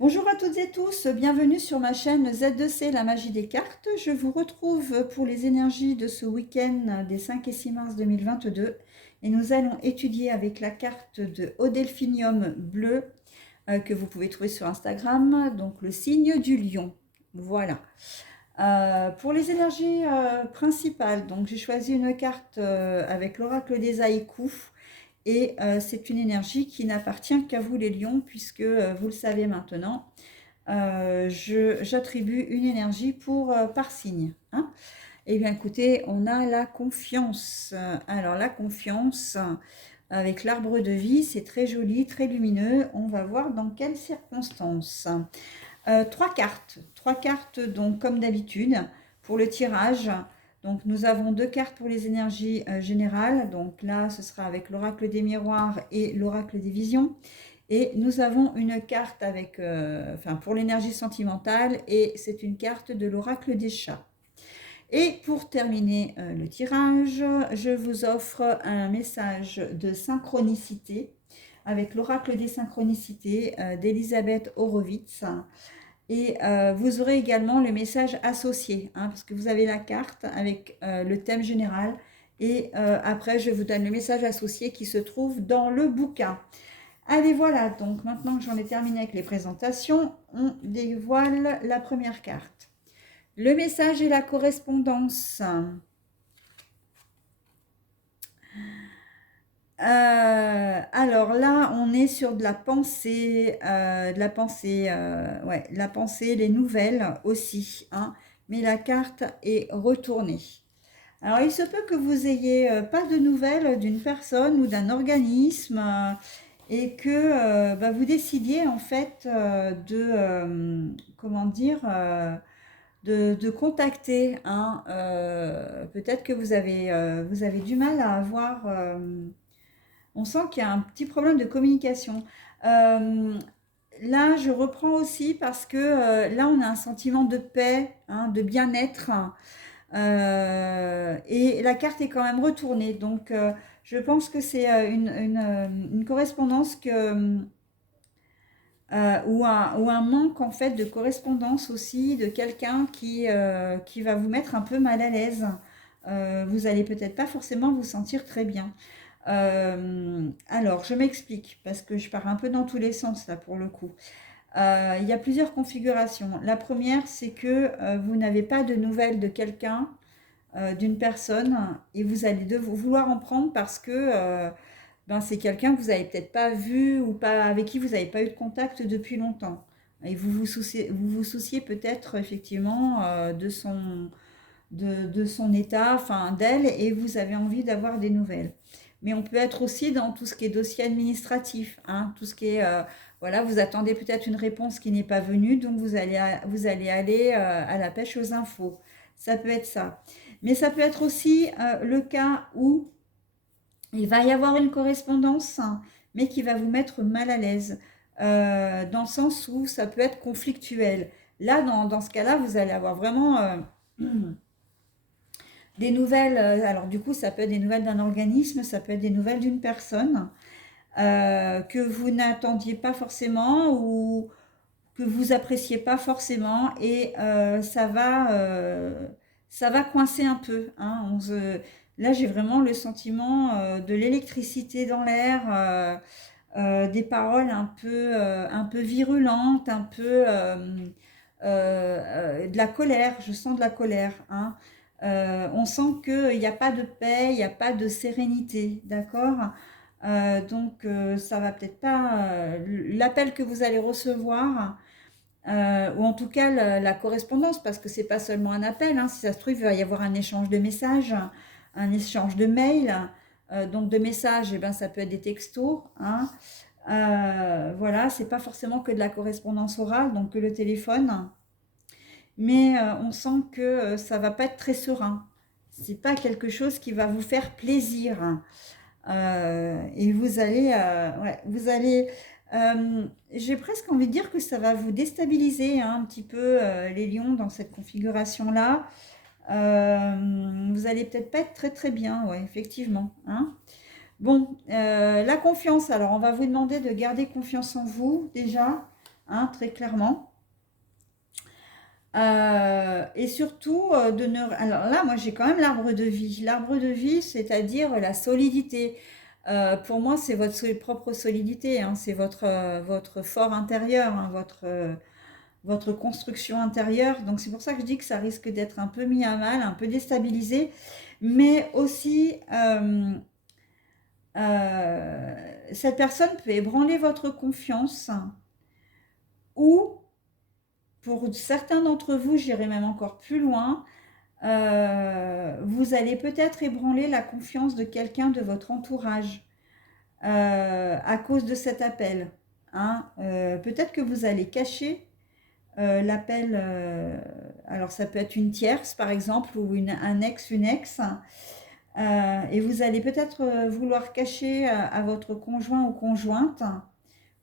Bonjour à toutes et tous, bienvenue sur ma chaîne Z2C, la magie des cartes. Je vous retrouve pour les énergies de ce week-end des 5 et 6 mars 2022 et nous allons étudier avec la carte de Odelphinium bleu que vous pouvez trouver sur Instagram, donc le signe du lion. Voilà. Pour les énergies principales, donc j'ai choisi une carte avec l'oracle des haïkus. Et c'est une énergie qui n'appartient qu'à vous les lions, puisque vous le savez maintenant, j'attribue une énergie par signe. Hein. Eh bien écoutez, on a la confiance. Alors la confiance, avec l'arbre de vie, c'est très joli, très lumineux. On va voir dans quelles circonstances. Trois cartes donc comme d'habitude pour le tirage. Donc nous avons deux cartes pour les énergies générales. Donc là, ce sera avec l'oracle des miroirs et l'oracle des visions. Et nous avons une carte avec, pour l'énergie sentimentale et c'est une carte de l'oracle des chats. Et pour terminer le tirage, je vous offre un message de synchronicité avec l'oracle des synchronicités d'Elisabeth Horowitz. Et vous aurez également le message associé, hein, parce que vous avez la carte avec le thème général. Et après, je vous donne le message associé qui se trouve dans le bouquin. Allez, voilà, donc maintenant que j'en ai terminé avec les présentations, on dévoile la première carte. Le message et la correspondance. Alors là, on est sur de la pensée, ouais, la pensée, les nouvelles aussi, hein, mais la carte est retournée. Alors, il se peut que vous ayez pas de nouvelles d'une personne ou d'un organisme et que vous décidiez en fait comment dire, de contacter, hein, peut-être que vous avez du mal à avoir on sent qu'il y a un petit problème de communication. Là, je reprends aussi parce que là, on a un sentiment de paix, hein, de bien-être. Et la carte est quand même retournée. Donc, je pense que c'est une correspondance ou un manque en fait de correspondance aussi de quelqu'un qui va vous mettre un peu mal à l'aise. Vous allez peut-être pas forcément vous sentir très bien. Alors, je m'explique parce que je pars un peu dans tous les sens là pour le coup. Il y a plusieurs configurations. La première, c'est que vous n'avez pas de nouvelles de quelqu'un, d'une personne, et vous allez vouloir en prendre parce que c'est quelqu'un que vous n'avez peut-être pas vu ou pas, avec qui vous n'avez pas eu de contact depuis longtemps. Et vous vous souciez peut-être effectivement de son état, enfin d'elle, et vous avez envie d'avoir des nouvelles. Mais on peut être aussi dans tout ce qui est dossier administratif, hein, tout ce qui est, voilà, vous attendez peut-être une réponse qui n'est pas venue, donc vous allez aller à la pêche aux infos. Ça peut être ça. Mais ça peut être aussi le cas où il va y avoir une correspondance, hein, mais qui va vous mettre mal à l'aise, dans le sens où ça peut être conflictuel. Là, dans ce cas-là, vous allez avoir vraiment des nouvelles. Alors du coup, ça peut être des nouvelles d'un organisme, ça peut être des nouvelles d'une personne que vous n'attendiez pas forcément ou que vous appréciez pas forcément et ça va coincer un peu. Hein. Là, j'ai vraiment le sentiment de l'électricité dans l'air, des paroles un peu virulentes, un peu de la colère. Je sens de la colère. Hein. On sent qu'il n'y a pas de paix, il n'y a pas de sérénité, d'accord. Donc ça va peut-être pas l'appel que vous allez recevoir ou en tout cas la correspondance, parce que c'est pas seulement un appel, hein, si ça se trouve, il va y avoir un échange de messages, un échange de mails, donc de messages, et ben, ça peut être des textos, hein. Voilà, c'est pas forcément que de la correspondance orale, donc que le téléphone, mais on sent que ça va pas être très serein. C'est pas quelque chose qui va vous faire plaisir. Hein. Et vous allez, j'ai presque envie de dire que ça va vous déstabiliser hein, un petit peu les lions dans cette configuration-là. Vous allez peut-être pas être très très bien, ouais, effectivement. Hein. Bon, la confiance. Alors, on va vous demander de garder confiance en vous déjà. hein, très clairement. Et surtout, de ne... Alors là, moi, j'ai quand même l'arbre de vie. L'arbre de vie, c'est-à-dire la solidité. Pour moi, c'est votre propre solidité, hein, c'est votre fort intérieur, hein, votre construction intérieure. Donc, c'est pour ça que je dis que ça risque d'être un peu mis à mal, un peu déstabilisé. Mais aussi, cette personne peut ébranler votre confiance ou, pour certains d'entre vous, j'irai même encore plus loin, vous allez peut-être ébranler la confiance de quelqu'un de votre entourage à cause de cet appel. Hein. Peut-être que vous allez cacher l'appel. Alors ça peut être une tierce par exemple ou un ex, une ex. Et vous allez peut-être vouloir cacher à votre conjoint ou conjointe,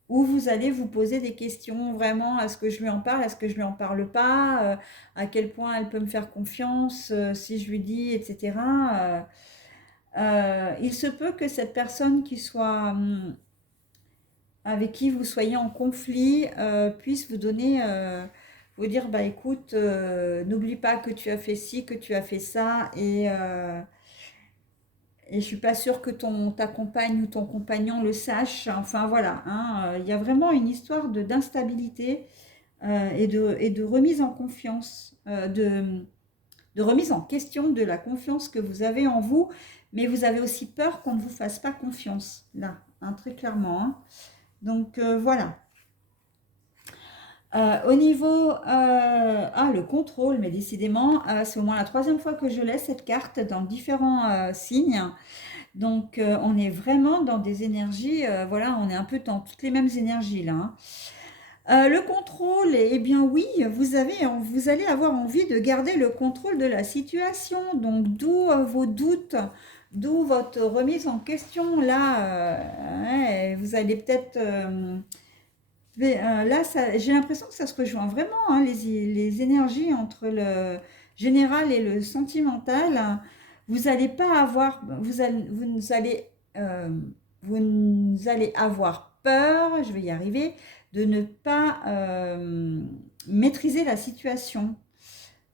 où vous allez vous poser des questions vraiment, est-ce que je lui en parle, est-ce que je lui en parle pas, à quel point elle peut me faire confiance si je lui dis, etc. Il se peut que cette personne qui soit avec qui vous soyez en conflit puisse vous donner, vous dire, bah écoute, n'oublie pas que tu as fait ci, que tu as fait ça, et je suis pas sûre que ta compagne ou ton compagnon le sache. Enfin voilà, hein, il y a vraiment une histoire d'instabilité et de remise en confiance, de remise en question de la confiance que vous avez en vous, mais vous avez aussi peur qu'on ne vous fasse pas confiance, là, hein, très clairement. Hein. Donc voilà. Au niveau... le contrôle, mais décidément, c'est au moins la troisième fois que je laisse cette carte dans différents signes. Donc, on est vraiment dans des énergies, voilà, on est un peu dans toutes les mêmes énergies là. Hein. Le contrôle, eh bien oui, vous allez avoir envie de garder le contrôle de la situation. Donc, d'où vos doutes, d'où votre remise en question. Là, vous allez peut-être... là, j'ai l'impression que ça se rejoint vraiment, hein, les énergies entre le général et le sentimental. Vous n'allez pas avoir, euh, vous allez avoir peur, je vais y arriver, de ne pas maîtriser la situation.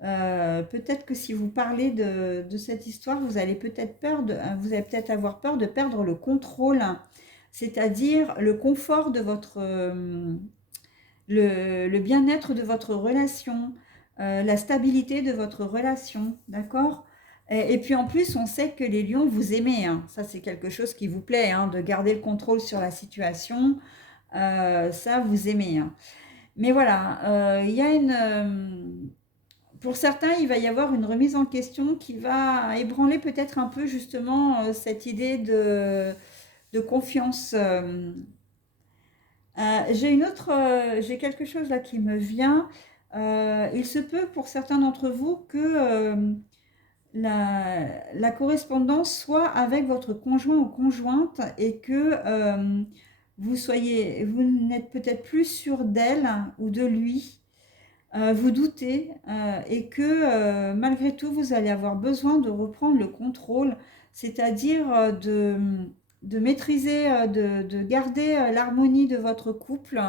Peut-être que si vous parlez de cette histoire, vous allez vous allez peut-être avoir peur de perdre le contrôle, c'est-à-dire le confort de le bien-être de votre relation, la stabilité de votre relation, d'accord? Et puis en plus, on sait que les lions, vous aimez, hein. Ça c'est quelque chose qui vous plaît, hein, de garder le contrôle sur la situation, ça vous aimez. Hein. Mais voilà, il y a pour certains, il va y avoir une remise en question qui va ébranler peut-être un peu justement cette idée de confiance. J'ai quelque chose là qui me vient. Il se peut pour certains d'entre vous que la correspondance soit avec votre conjoint ou conjointe et que vous n'êtes peut-être plus sûr d'elle ou de lui, vous doutez et que malgré tout, vous allez avoir besoin de reprendre le contrôle, c'est-à-dire de maîtriser, de garder l'harmonie de votre couple,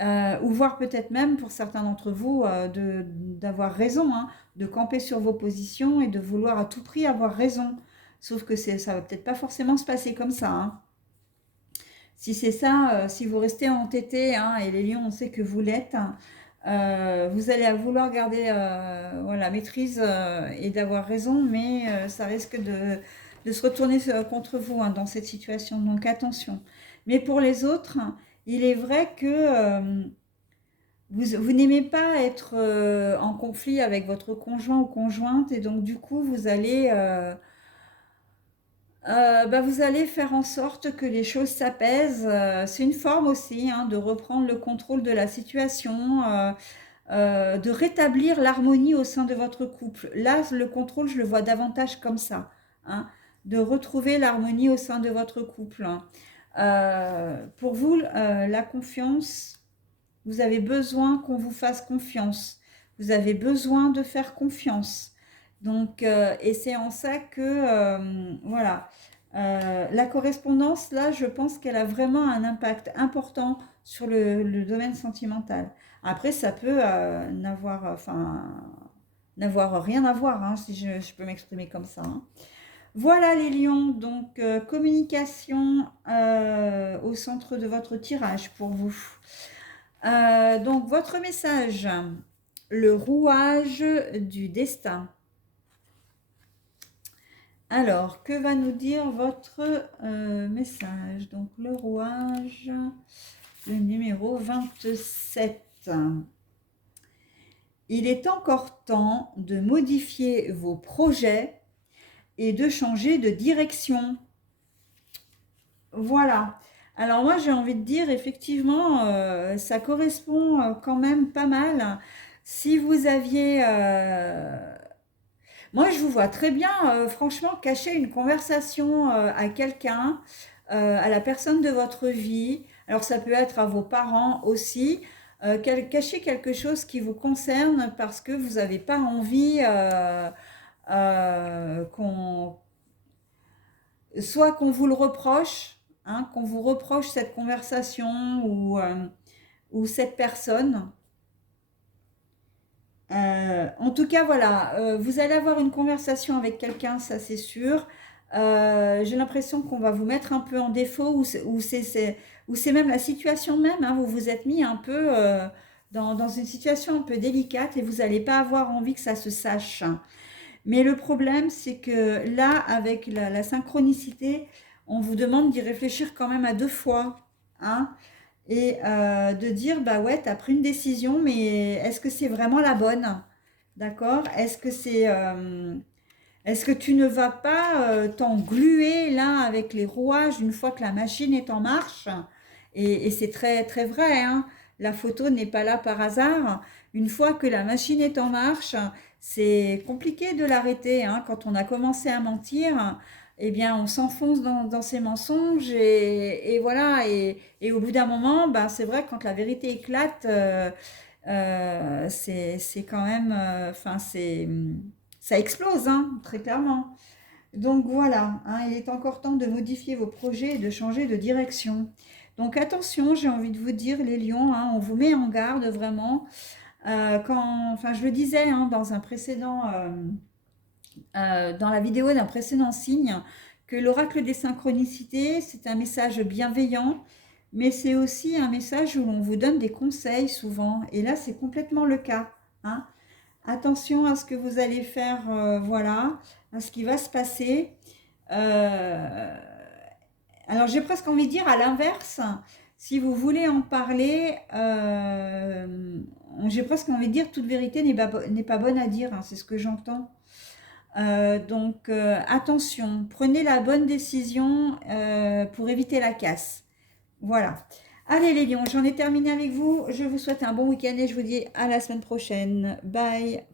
ou voire peut-être même pour certains d'entre vous d'avoir raison, hein, de camper sur vos positions et de vouloir à tout prix avoir raison. Sauf que ça va peut-être pas forcément se passer comme ça. Hein. Si c'est ça, si vous restez entêté, hein, et les lions, on sait que vous l'êtes, hein, vous allez vouloir garder voilà, maîtrise et d'avoir raison, mais ça risque de se retourner contre vous hein, dans cette situation. Donc attention. Mais pour les autres, il est vrai que vous n'aimez pas être en conflit avec votre conjoint ou conjointe et donc du coup vous allez faire en sorte que les choses s'apaisent. C'est une forme aussi hein, de reprendre le contrôle de la situation, de rétablir l'harmonie au sein de votre couple. Là, le contrôle, je le vois davantage comme ça, hein, de retrouver l'harmonie au sein de votre couple. Pour vous, la confiance, vous avez besoin qu'on vous fasse confiance. Vous avez besoin de faire confiance. Donc, et c'est en ça que, voilà, La correspondance, là, je pense qu'elle a vraiment un impact important sur le domaine sentimental. Après, ça peut n'avoir rien à voir, hein, si je peux m'exprimer comme ça, hein. Voilà les lions, donc communication au centre de votre tirage pour vous. Donc votre message, le rouage du destin. Alors, que va nous dire votre message? Donc le rouage, le numéro 27. Il est encore temps de modifier vos projets et de changer de direction. Voilà. Alors moi j'ai envie de dire effectivement ça correspond quand même pas mal. Si vous aviez moi je vous vois très bien franchement cacher une conversation à quelqu'un, à la personne de votre vie. Alors ça peut être à vos parents aussi. Cacher quelque chose qui vous concerne parce que vous n'avez pas envie qu'on soit qu'on vous le reproche, hein, qu'on vous reproche cette conversation ou cette personne. En tout cas, voilà, vous allez avoir une conversation avec quelqu'un, ça c'est sûr. J'ai l'impression qu'on va vous mettre un peu en défaut ou c'est même la situation même, hein, vous vous êtes mis un peu dans une situation un peu délicate et vous n'allez pas avoir envie que ça se sache. Mais le problème, c'est que là, avec la synchronicité, on vous demande d'y réfléchir quand même à deux fois, hein, et de dire, bah ouais, tu as pris une décision, mais est-ce que c'est vraiment la bonne? D'accord? Est-ce que tu ne vas pas t'engluer là avec les rouages une fois que la machine est en marche? Et c'est très très vrai, hein. La photo n'est pas là par hasard. Une fois que la machine est en marche, c'est compliqué de l'arrêter, hein. Quand on a commencé à mentir, eh bien on s'enfonce dans ses mensonges et voilà. Et au bout d'un moment, ben, c'est vrai que quand la vérité éclate, c'est quand même, enfin ça explose, hein, très clairement. Donc voilà, hein, il est encore temps de modifier vos projets et de changer de direction. Donc attention, j'ai envie de vous dire, les lions, hein, on vous met en garde vraiment. Enfin, je le disais hein, dans la vidéo d'un précédent signe, que l'oracle des synchronicités, c'est un message bienveillant, mais c'est aussi un message où l'on vous donne des conseils souvent. Et là, c'est complètement le cas, hein. Attention à ce que vous allez faire, voilà, à ce qui va se passer. Euh, alors j'ai presque envie de dire à l'inverse, si vous voulez en parler, j'ai presque envie de dire toute vérité n'est pas bonne à dire, hein, c'est ce que j'entends. Donc attention, prenez la bonne décision pour éviter la casse. Voilà. Allez les lions, j'en ai terminé avec vous. Je vous souhaite un bon week-end et je vous dis à la semaine prochaine. Bye.